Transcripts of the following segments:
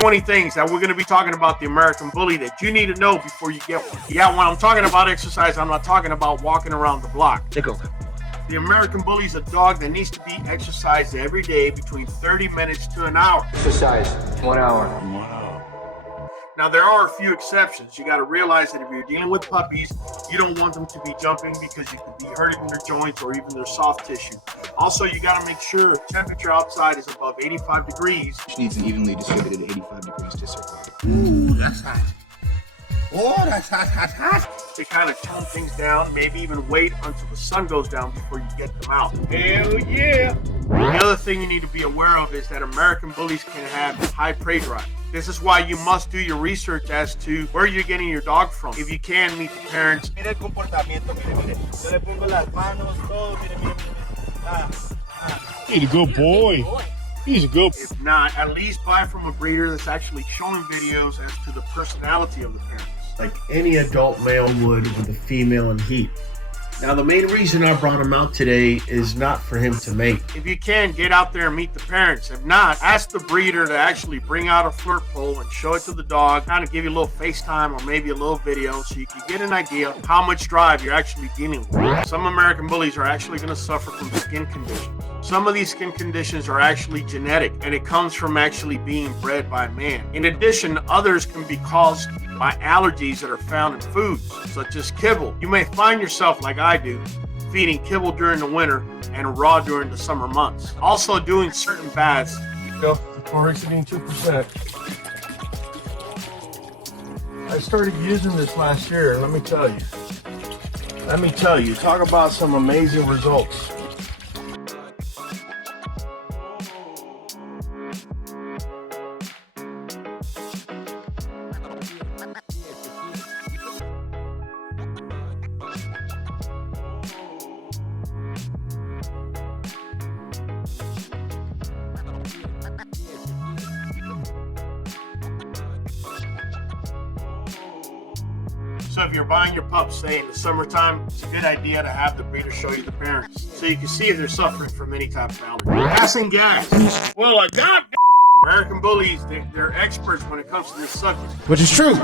20 things that we're going to be talking about the American Bully that you need to know before you get one. Yeah, when I'm talking about exercise, I'm not talking about walking around the block. Take over. The American Bully is a dog that needs to be exercised every day between 30 minutes to an hour. Exercise, 1 hour. Now, there are a few exceptions. You got to realize that if you're dealing with puppies, you don't want them to be jumping because you could be hurting their joints or even their soft tissue. Also, you got to make sure temperature outside is above 85 degrees. Which needs an evenly distributed 85 degrees to survive. Ooh, that's hot. Oh, that's hot. To kind of tone things down, maybe even wait until the sun goes down before you get them out. Hell yeah. The other thing you need to be aware of is that American Bullies can have high prey drive. This is why you must do your research as to where you're getting your dog from. If you can, meet the parents. He's a good boy. He's a good boy. If not, at least buy from a breeder that's actually showing videos as to the personality of the parents, like any adult male would with a female in heat. Now, the main reason I brought him out today is not for him to mate. If you can, get out there and meet the parents. If not, ask the breeder to actually bring out a flirt pole and show it to the dog, kind of give you a little FaceTime or maybe a little video so you can get an idea of how much drive you're actually dealing with. Some American Bullies are actually going to suffer from skin conditions. Some of these skin conditions are actually genetic, and it comes from actually being bred by man. In addition, others can be caused by allergies that are found in foods, such as kibble. You may find yourself, like I do, feeding kibble during the winter and raw during the summer months. Also, doing certain baths. Before exiting 2%. I started using this last year, and let me tell you, talk about some amazing results. So if you're buying your pup, say in the summertime, it's a good idea to have the breeder show you the parents so you can see if they're suffering from any type of allergy. Passing gas. Well, American Bullies, they're experts when it comes to this subject. Which is true.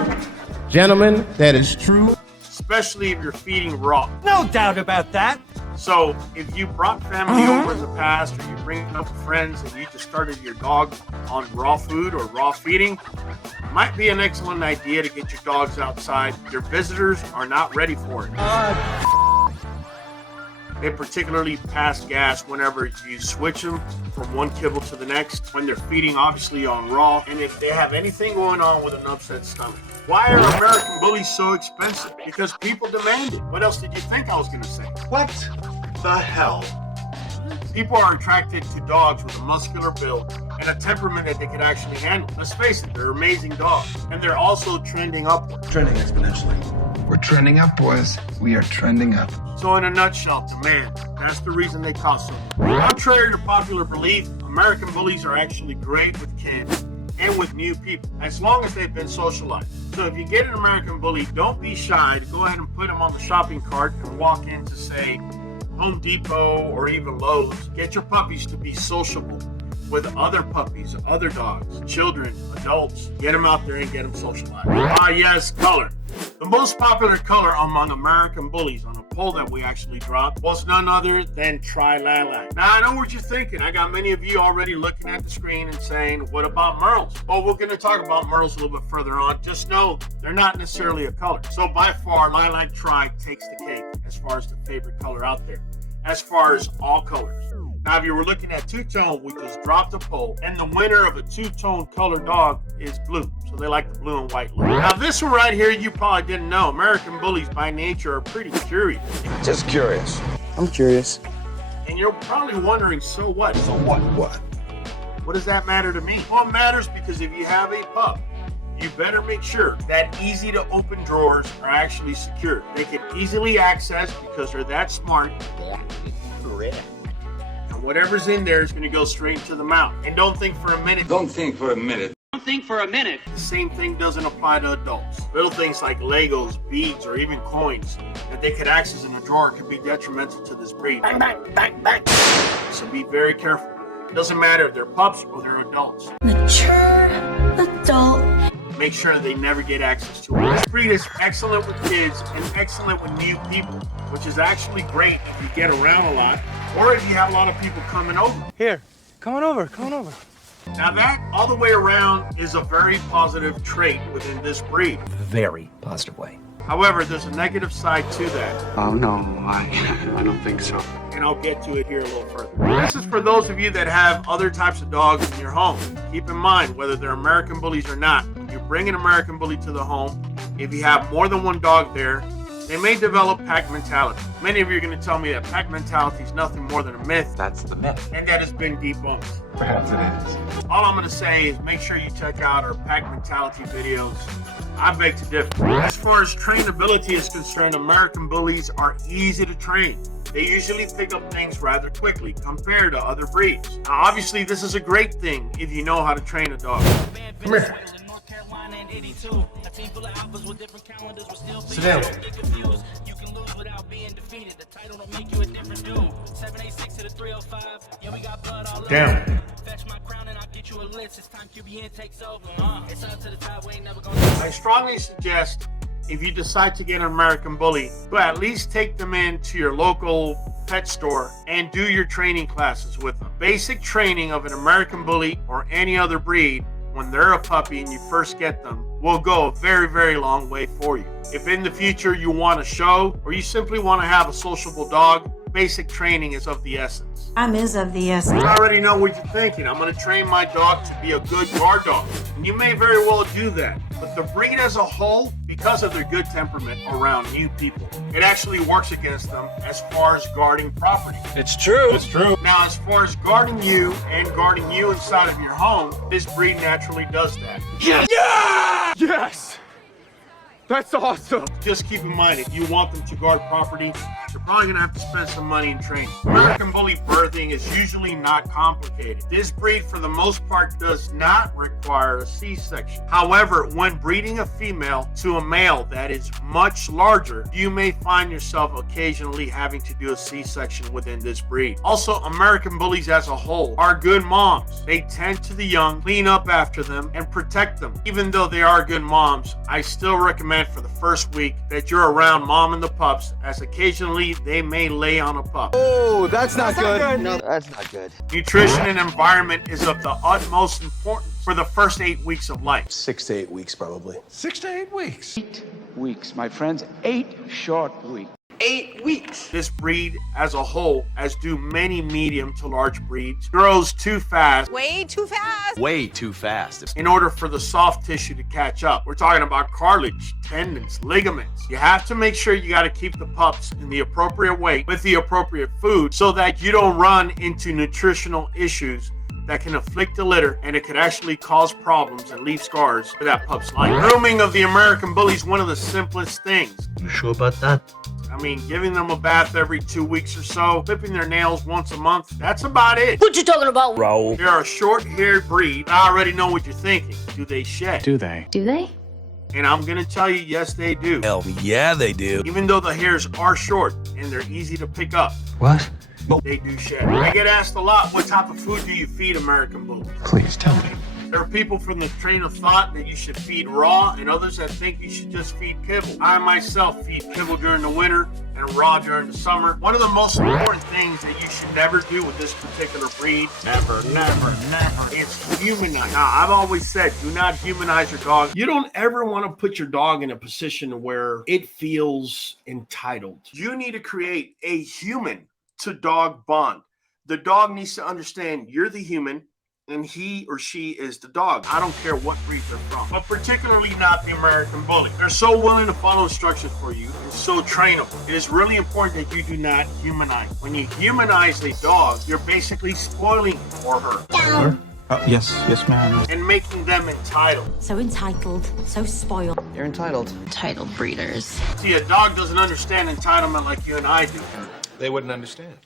Gentlemen, that is true. Especially if you're feeding raw. No doubt about that. So if you brought family over in the past, or you bring up friends and you just started your dog on raw food or raw feeding, might be an excellent idea to get your dogs outside. Your visitors are not ready for it. They particularly pass gas whenever you switch them from one kibble to the next, when they're feeding obviously on raw, and if they have anything going on with an upset stomach. Why are American Bullies so expensive? Because people demand it. What else did you think I was going to say? What the hell? People are attracted to dogs with a muscular build and a temperament that they can actually handle. Let's face it, they're amazing dogs. And they're also trending upward. Trending exponentially. We're trending up, boys. We are trending up. So in a nutshell, demand. That's the reason they cost so much. Contrary to popular belief, American Bullies are actually great with kids and with new people, as long as they've been socialized. So if you get an American Bully, don't be shy to go ahead and put them on the shopping cart and walk into, say, Home Depot or even Lowe's. Get your puppies to be sociable with other puppies, other dogs, children, adults. Get them out there and get them socialized. Ah, yes, color. The most popular color among American Bullies on a poll that we actually dropped was none other than Tri-Lilac. Now, I know what you're thinking. I got many of you already looking at the screen and saying, what about Merles? Well, we're going to talk about Merles a little bit further on. Just know they're not necessarily a color. So by far, Lilac Tri takes the cake as far as the favorite color out there, as far as all colors. Now, if you were looking at two-tone, we just dropped a poll, and the winner of a two-tone color dog is blue. So they like the blue and white look. Now, this one right here, you probably didn't know. American Bullies, by nature, are pretty curious. Just curious. I'm curious. And you're probably wondering, so what? So what? What does that matter to me? Well, it matters because if you have a pup, you better make sure that easy-to-open drawers are actually secure. They can easily access because they're that smart. Correct. And whatever's in there is going to go straight into the mouth. And don't think for a minute. Don't think for a minute. The same thing doesn't apply to adults. Little things like Legos, beads, or even coins that they could access in a drawer could be detrimental to this breed. Bang, bang, bang, bang. So be very careful. It doesn't matter if they're pups or they're adults. Mature make sure they never get access to it. This breed is excellent with kids and excellent with new people, which is actually great if you get around a lot or if you have a lot of people coming over. Here, come on over, come on over. Now that all the way around is a very positive trait within this breed. Very positive way. However, there's a negative side to that. Oh no, I don't think so. And I'll get to it here a little further. This is for those of you that have other types of dogs in your home. Keep in mind, whether they're American Bullies or not, when you bring an American Bully to the home, if you have more than one dog there, they may develop pack mentality. Many of you are going to tell me that pack mentality is nothing more than a myth. That's the myth. And that has been debunked. Perhaps it is. All I'm going to say is make sure you check out our pack mentality videos. I beg to differ. As far as trainability is concerned, American Bullies are easy to train. They usually pick up things rather quickly compared to other breeds. Now, obviously, this is a great thing if you know how to train a dog. Come here. Sit down. Down. I strongly suggest if you decide to get an American Bully, to at least take them into your local pet store and do your training classes with them. Basic training of an American Bully or any other breed when they're a puppy and you first get them will go a very, very long way for you. If in the future you want a show or you simply want to have a sociable dog, basic training is of the essence. Time is of the essence. You already know what you're thinking. I'm going to train my dog to be a good guard dog. And you may very well do that. But the breed as a whole, because of their good temperament around new people, it actually works against them as far as guarding property. It's true. It's true. Now, as far as guarding you and guarding you inside of your home, this breed naturally does that. Yes! Yeah! Yes! That's awesome. Just keep in mind, if you want them to guard property, you're probably going to have to spend some money in training. American Bully birthing is usually not complicated. This breed, for the most part, does not require a C-section. However, when breeding a female to a male that is much larger, you may find yourself occasionally having to do a C-section within this breed. Also, American Bullies as a whole are good moms. They tend to the young, clean up after them, and protect them. Even though they are good moms, I still recommend for the first week that you're around mom and the pups, as occasionally they may lay on a pup. Oh, that's not good. No, that's not good. Nutrition and environment is of the utmost importance for the first 8 weeks of life. 6 to 8 weeks, probably. 6 to 8 weeks. 8 weeks, my friends. 8 short weeks. 8 weeks. This breed as a whole, as do many medium to large breeds, grows too fast Way too fast. Way too fast. in order for the soft tissue to catch up. We're talking about cartilage, tendons, ligaments. You have to make sure you got to keep the pups in the appropriate weight with the appropriate food so that you don't run into nutritional issues that can afflict the litter, and it could actually cause problems and leave scars for that pup's life. Grooming of the American Bully is one of the simplest things. You sure about that? I mean, giving them a bath every 2 weeks or so, clipping their nails once a month, that's about it. What you talking about? Raul. They're a short-haired breed. I already know what you're thinking. Do they shed? Do they? Do they? And I'm going to tell you, yes, they do. Hell yeah, they do. Even though the hairs are short and they're easy to pick up, What? they do shed. I get asked a lot, what type of food do you feed American Bullies? Please tell me. There are people from the train of thought that you should feed raw, and others that think you should just feed kibble. I myself feed kibble during the winter and raw during the summer. One of the most important things that you should never do with this particular breed, never, is humanize. Now, I've always said, do not humanize your dog. You don't ever want to put your dog in a position where it feels entitled. You need to create a human to dog bond. The dog needs to understand you're the human and he or she is the dog. I don't care what breed they're from, but particularly not the American Bully. They're so willing to follow instructions for you and so trainable. It is really important that you do not humanize. When you humanize a dog, you're basically spoiling for her Yes, ma'am. and making them entitled. So entitled, so spoiled. You're entitled. Entitled breeders. See, a dog doesn't understand entitlement like you and I do. They wouldn't understand.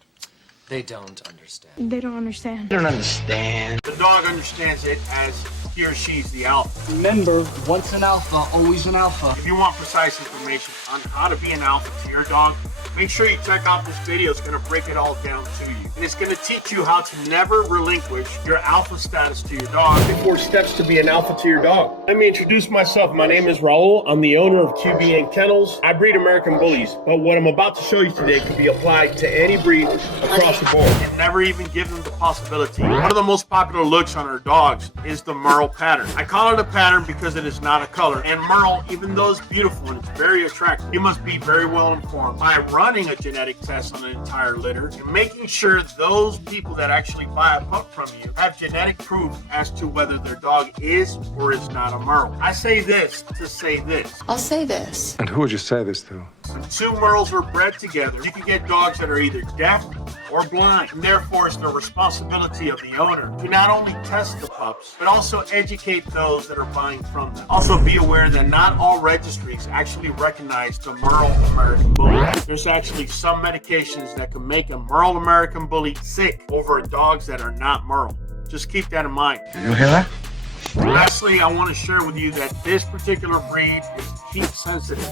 They don't understand. They don't understand. They don't understand. The dog understands it as he or she's the alpha. Remember, once an alpha, always an alpha. If you want precise information on how to be an alpha to your dog, Make sure you check out this video. It's going to break it all down to you. And it's going to teach you how to never relinquish your alpha status to your dog. 4 steps to be an alpha to your dog. Let me introduce myself. My name is Raul. I'm the owner of QB & Kennels. I breed American Bullies, but what I'm about to show you today can be applied to any breed across the board and never even give them the possibility. One of the most popular looks on our dogs is the Merle pattern. I call it a pattern because it is not a color. And Merle, even though it's beautiful and it's very attractive, you must be very well informed by running a genetic test on an entire litter and making sure those people that actually buy a pup from you have genetic proof as to whether their dog is or is not a Merle. I say this to say this. I'll say this. And who would you say this to? When 2 Merles are bred together, you can get dogs that are either deaf or blind, and therefore it's the responsibility of the owner to not only test the pups, but also educate those that are buying from them. Also be aware that not all registries actually recognize the Merle American Bully. There's actually some medications that can make a Merle American Bully sick over dogs that are not Merle. Just keep that in mind. You hear that? Lastly, I want to share with you that this particular breed is heat sensitive.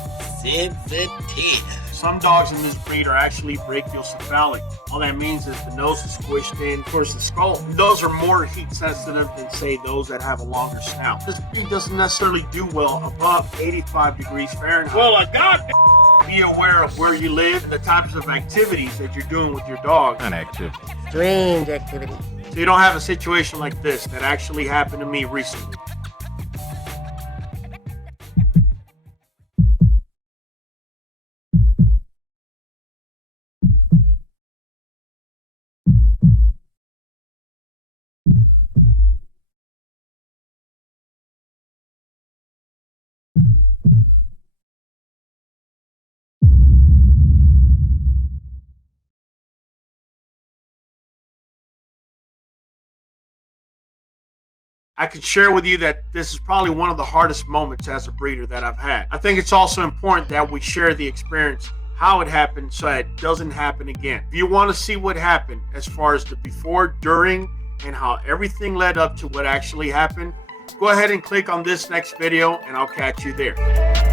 Some dogs in this breed are actually brachiocephalic. All that means is the nose is squished in towards the skull. Those are more heat sensitive than, say, those that have a longer snout. This breed doesn't necessarily do well above 85 degrees Fahrenheit. Well, be aware of where you live and the types of activities that you're doing with your dog. An activity. Strange activity. So you don't have a situation like this that actually happened to me recently. I can share with you that this is probably one of the hardest moments as a breeder that I've had. I think it's also important that we share the experience, how it happened, so that it doesn't happen again. If you want to see what happened as far as the before, during, and how everything led up to what actually happened, go ahead and click on this next video and I'll catch you there.